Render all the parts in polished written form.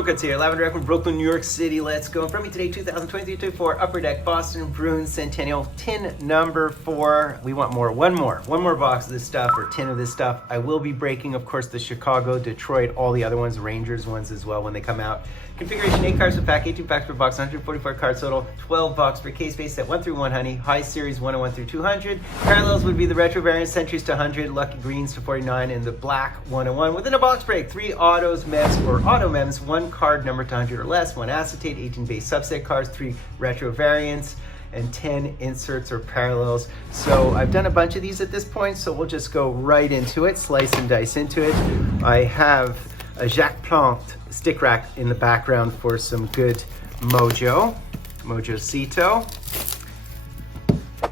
Fultoncards here, live and direct from Brooklyn, New York City. Let's go. From me today, 2023-24 Upper Deck Boston Bruins Centennial, tin number 4. We want more. One more box of this stuff, or tin of this stuff. I will be breaking, of course, the Chicago, Detroit, all the other ones, Rangers ones as well when they come out. Configuration 8 cards per pack, 18 packs per box, 144 cards total, 12 box per case base set 1 through 1 high series 101 through 200. Parallels would be the retro variants, centuries to 100, lucky greens to 49, and the black 101. Within a box break, 3 autos, mems, or auto mems, 1 card number to 100 or less, 1 acetate, 18 base subset cards, 3 retro variants, and 10 inserts or parallels. So I've done a bunch of these at this point, so we'll just go right into it, slice and dice into it. I have a Jacques Plante stick rack in the background for some good Mojocito.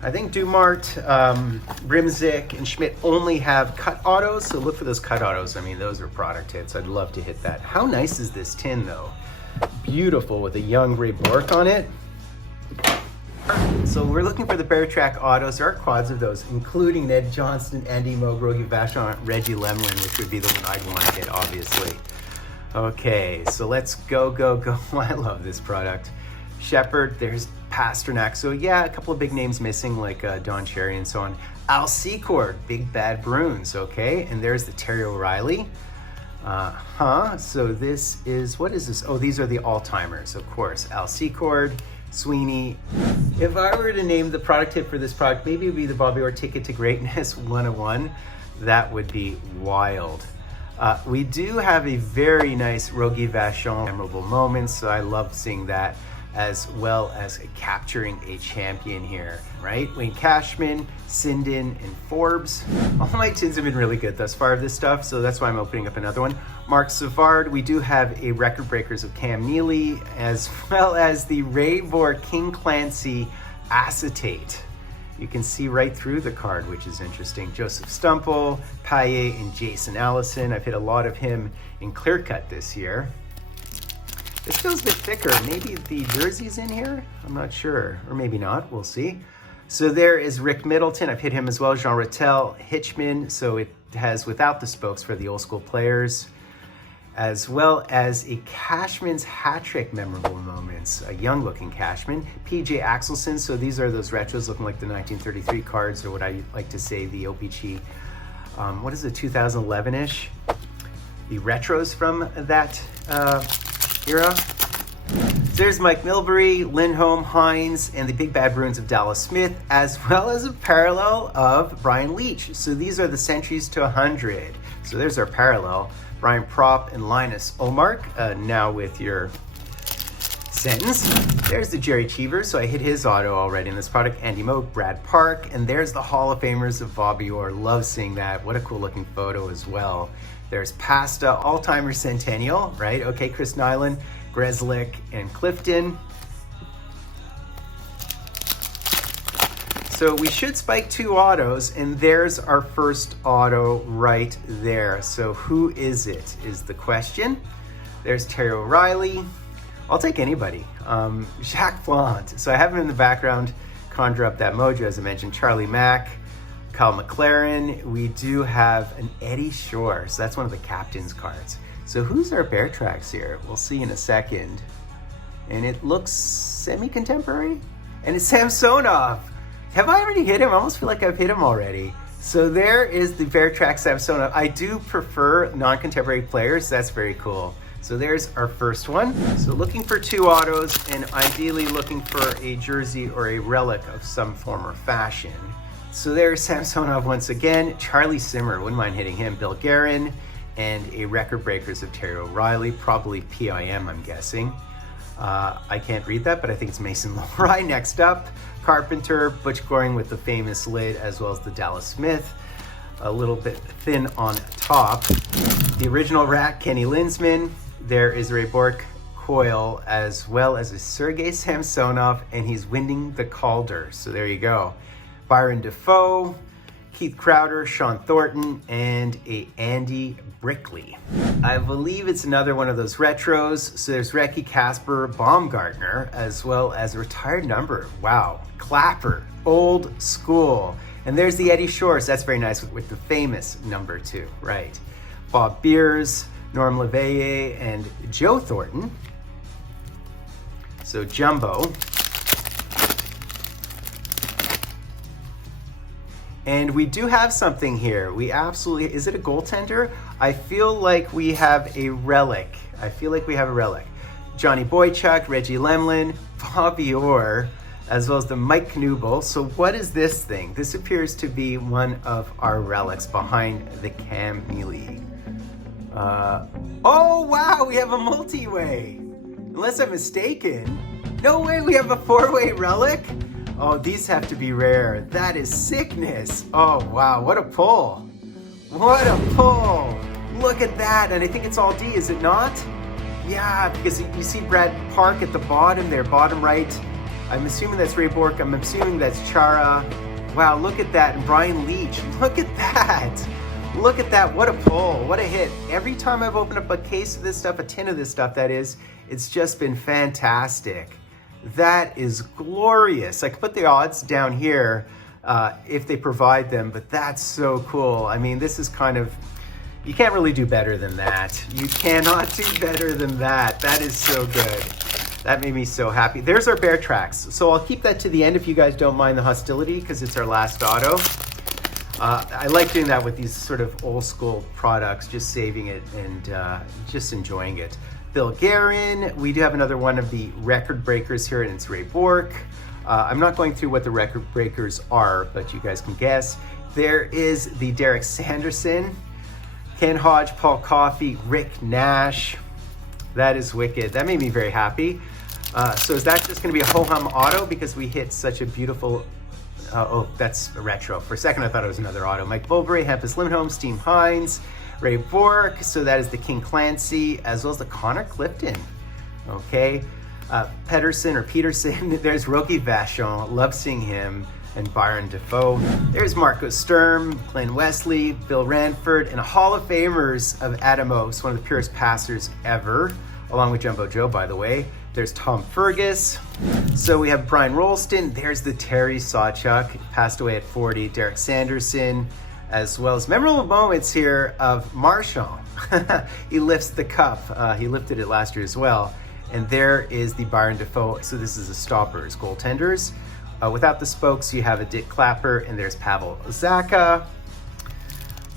I think Dumart, Brimzik, and Schmidt only have cut autos, so look for those cut autos. I mean, those are product hits. I'd love to hit that. How nice is this tin, though? Beautiful, with a young Ray Bork on it. So we're looking for the Bear Track autos. There are quads of those, including Ned Johnston, Andy Moog, Rogie Vachon, Reggie Lemelin, which would be the one I'd want to hit, obviously. Okay, so let's go. I love this product. Shepard, there's Pasternak. So yeah, a couple of big names missing, like Don Cherry and so on. Al Secord, Big Bad Bruins, okay? And there's the Terry O'Reilly. So this is, what is this? Oh, these are the all-timers, of course. Al Secord, Sweeney. If I were to name the product tip for this product, maybe it would be the Bobby Orr Ticket to Greatness 101. That would be wild. We do have a very nice Rogie Vachon memorable moments, so I love seeing that, as well as capturing a champion here, right? Wayne Cashman, Sinden, and Forbes. All my tins have been really good thus far of this stuff, so that's why I'm opening up another one. Mark Savard, we do have a Record Breakers of Cam Neely, as well as the Ray Bork King Clancy acetate. You can see right through the card, which is interesting. Joseph Stumple, Paille, and Jason Allison. I've hit a lot of him in clear cut this year. This feels a bit thicker. Maybe the jersey's in here? I'm not sure, or maybe not, we'll see. So there is Rick Middleton. I've hit him as well. Jean Rattel, Hitchman. So it has without the spokes for the old school players, as well as a Cashman's hat trick memorable moments, a young looking Cashman. PJ Axelson, so these are those retros looking like the 1933 cards, or what I like to say the OPG, what is it, 2011-ish? The retros from that era. There's Mike Milbury, Lindholm, Hines, and the Big Bad Bruins of Dallas Smith, as well as a parallel of Brian Leach. So these are the centuries to 100. So there's our parallel. Brian Propp and Linus Omark, now with your sentence. There's the Jerry Cheever, so I hit his auto already in this product. Andy Moog, Brad Park, and there's the Hall of Famers of Bobby Orr. Love seeing that. What a cool looking photo as well. There's Pasta, All-Timer Centennial, right? Okay, Chris Nyland, Grzelcyk, and Clifton. So we should spike 2 autos, and there's our first auto right there. So who is it, is the question. There's Terry O'Reilly. I'll take anybody. Jacques Plante. So I have him in the background, conjure up that mojo, as I mentioned. Charlie Mack, Kyle McLaren. We do have an Eddie Shore. So that's one of the captain's cards. So who's our Bear Tracks here? We'll see in a second. And it looks semi-contemporary. And it's Samsonov. Have I already hit him? I almost feel like I've hit him already. So there is the Bear Track Samsonov. I do prefer non-contemporary players. That's very cool. So there's our first one. So looking for 2 autos, and ideally looking for a jersey or a relic of some form or fashion. So there's Samsonov once again. Charlie Simmer, wouldn't mind hitting him. Bill Guerin, and a Record Breakers of Terry O'Reilly, probably PIM, I'm guessing. I can't read that, but I think it's Mason Lohrei. Next up, Carpenter, Butch Goring with the famous lid, as well as the Dallas Smith. A little bit thin on top. The original rack, Kenny Linsman. There is Ray Bork Coyle, as well as a Sergei Samsonov, and he's winning the Calder. So there you go. Byron Defoe, Keith Crowder, Sean Thornton, and a Andy Brickley. I believe it's another one of those retros. So there's Recchi Casper Baumgartner, as well as a retired number. Wow, Clapper, old school. And there's the Eddie Shores. That's very nice with the famous number 2, right? Bob Beers, Norm LeVeille and Joe Thornton. So jumbo. And we do have something here. We absolutely, is it a goaltender? I feel like we have a relic. Johnny Boychuk, Reggie Lemlin, Bobby Orr, as well as the Mike Knuble. So what is this thing? This appears to be one of our relics behind the Cam Neely. Oh wow, we have a multi-way. Unless I'm mistaken. No way, we have a 4-way relic? Oh, these have to be rare. That is sickness. Oh, wow, what a pull. What a pull. Look at that, and I think it's all D, is it not? Yeah, because you see Brad Park at the bottom there, bottom right. I'm assuming that's Ray Bourque. I'm assuming that's Chara. Wow, look at that, and Brian Leach. Look at that. Look at that, what a pull, what a hit. Every time I've opened up a case of this stuff, a tin of this stuff that is, it's just been fantastic. That is glorious. I could put the odds down here if they provide them, but that's so cool. I mean, this is kind of, you can't really do better than that. You cannot do better than that. That is so good. That made me so happy. There's our bear tracks. So I'll keep that to the end if you guys don't mind the hostility, because it's our last auto. I like doing that with these sort of old school products, just saving it and just enjoying it. Bill Guerin, we do have another one of the record breakers here, and it's Ray Bourque. I'm not going through what the record breakers are, but you guys can guess. There is the Derek Sanderson, Ken Hodge, Paul Coffey, Rick Nash. That is wicked. That made me very happy. So is that just going to be a ho-hum auto because we hit such a beautiful... oh, that's a retro. For a second, I thought it was another auto. Mike Bulbury, Hampus Lindholm, Steve Hines, Ray Bourque, so that is the King Clancy, as well as the Connor Clifton. Okay, Peterson, there's Rocky Vachon, love seeing him, and Byron Defoe. There's Marco Sturm, Glenn Wesley, Bill Ranford, and a Hall of Famers of Adam Oakes, one of the purest passers ever, along with Jumbo Joe, by the way. There's Tom Fergus. So we have Brian Rolston. There's the Terry Sawchuk, passed away at 40. Derek Sanderson, as well as memorable moments here of Marchand. He lifts the cup. He lifted it last year as well. And there is the Byron Defoe. So this is a stoppers, goaltenders. Without the spokes, you have a Dick Clapper, and there's Pavel Zacha.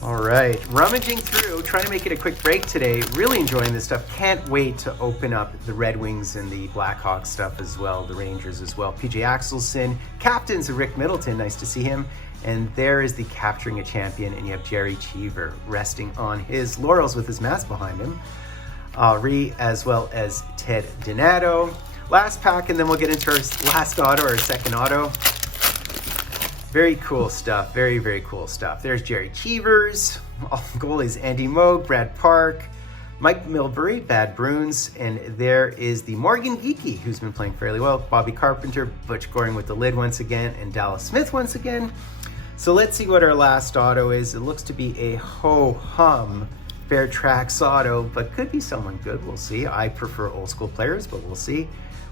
All right, rummaging through, trying to make it a quick break today. Really enjoying this stuff. Can't wait to open up the Red Wings and the Blackhawks stuff as well, the Rangers as well. PJ Axelson, captains of Rick Middleton, nice to see him. And there is the Capturing a Champion, and you have Jerry Cheever resting on his laurels with his mask behind him. Henri, as well as Ted Donato. Last pack, and then we'll get into our last auto, or second auto. Very cool stuff, very, very cool stuff. There's Jerry Cheevers, goalies Andy Moog, Brad Park, Mike Milbury, Bad Bruins, and there is the Morgan Geekie, who's been playing fairly well, Bobby Carpenter, Butch Goring with the lid once again, and Dallas Smith once again. So let's see what our last auto is. It looks to be a ho-hum Bear Tracks auto, but could be someone good, we'll see. I prefer old school players, but we'll see.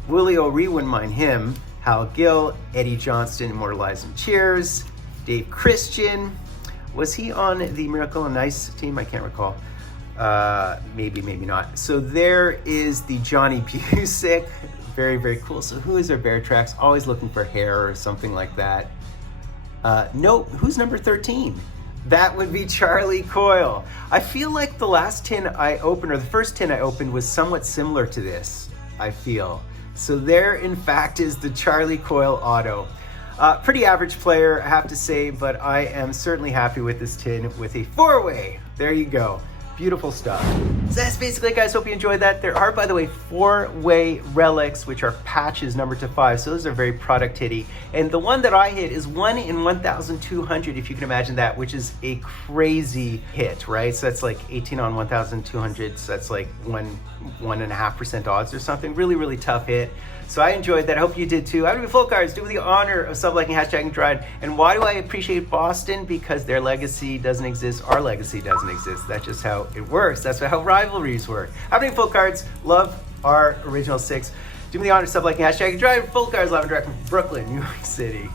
Willie O'Ree, wouldn't mind him. Hal Gill, Eddie Johnston, Immortalized in Cheers, Dave Christian. Was he on the Miracle on Ice team? I can't recall. Maybe, maybe not. So there is the Johnny Busick. Very, very cool. So who is our Bear Tracks? Always looking for hair or something like that. No, who's number 13? That would be Charlie Coyle. I feel like the last tin I opened, or the first tin I opened, was somewhat similar to this, I feel. So there, in fact, is the Charlie Coyle auto. Pretty average player, I have to say, but I am certainly happy with this tin with a 4-way. There you go. Beautiful stuff. So that's basically it, guys. Hope you enjoyed that. There are, by the way, 4-way relics, which are patches numbered to 5. So those are very product hitty. And the one that I hit is 1 in 1,200, if you can imagine that, which is a crazy hit, right? So that's like 18 on 1,200. So that's like 1.5% odds or something. Really, really tough hit. So I enjoyed that. I hope you did too. I'm going to be Fultoncards. Do me the honor of sub-liking, hashtagging, tried. And why do I appreciate Boston? Because their legacy doesn't exist. Our legacy doesn't exist. That's just how it works. That's how rivalries work. I'm going to be Fultoncards. Love our original 6. Do me the honor of sub-liking, hashtagging, tried. Fultoncards live and direct from Brooklyn, New York City.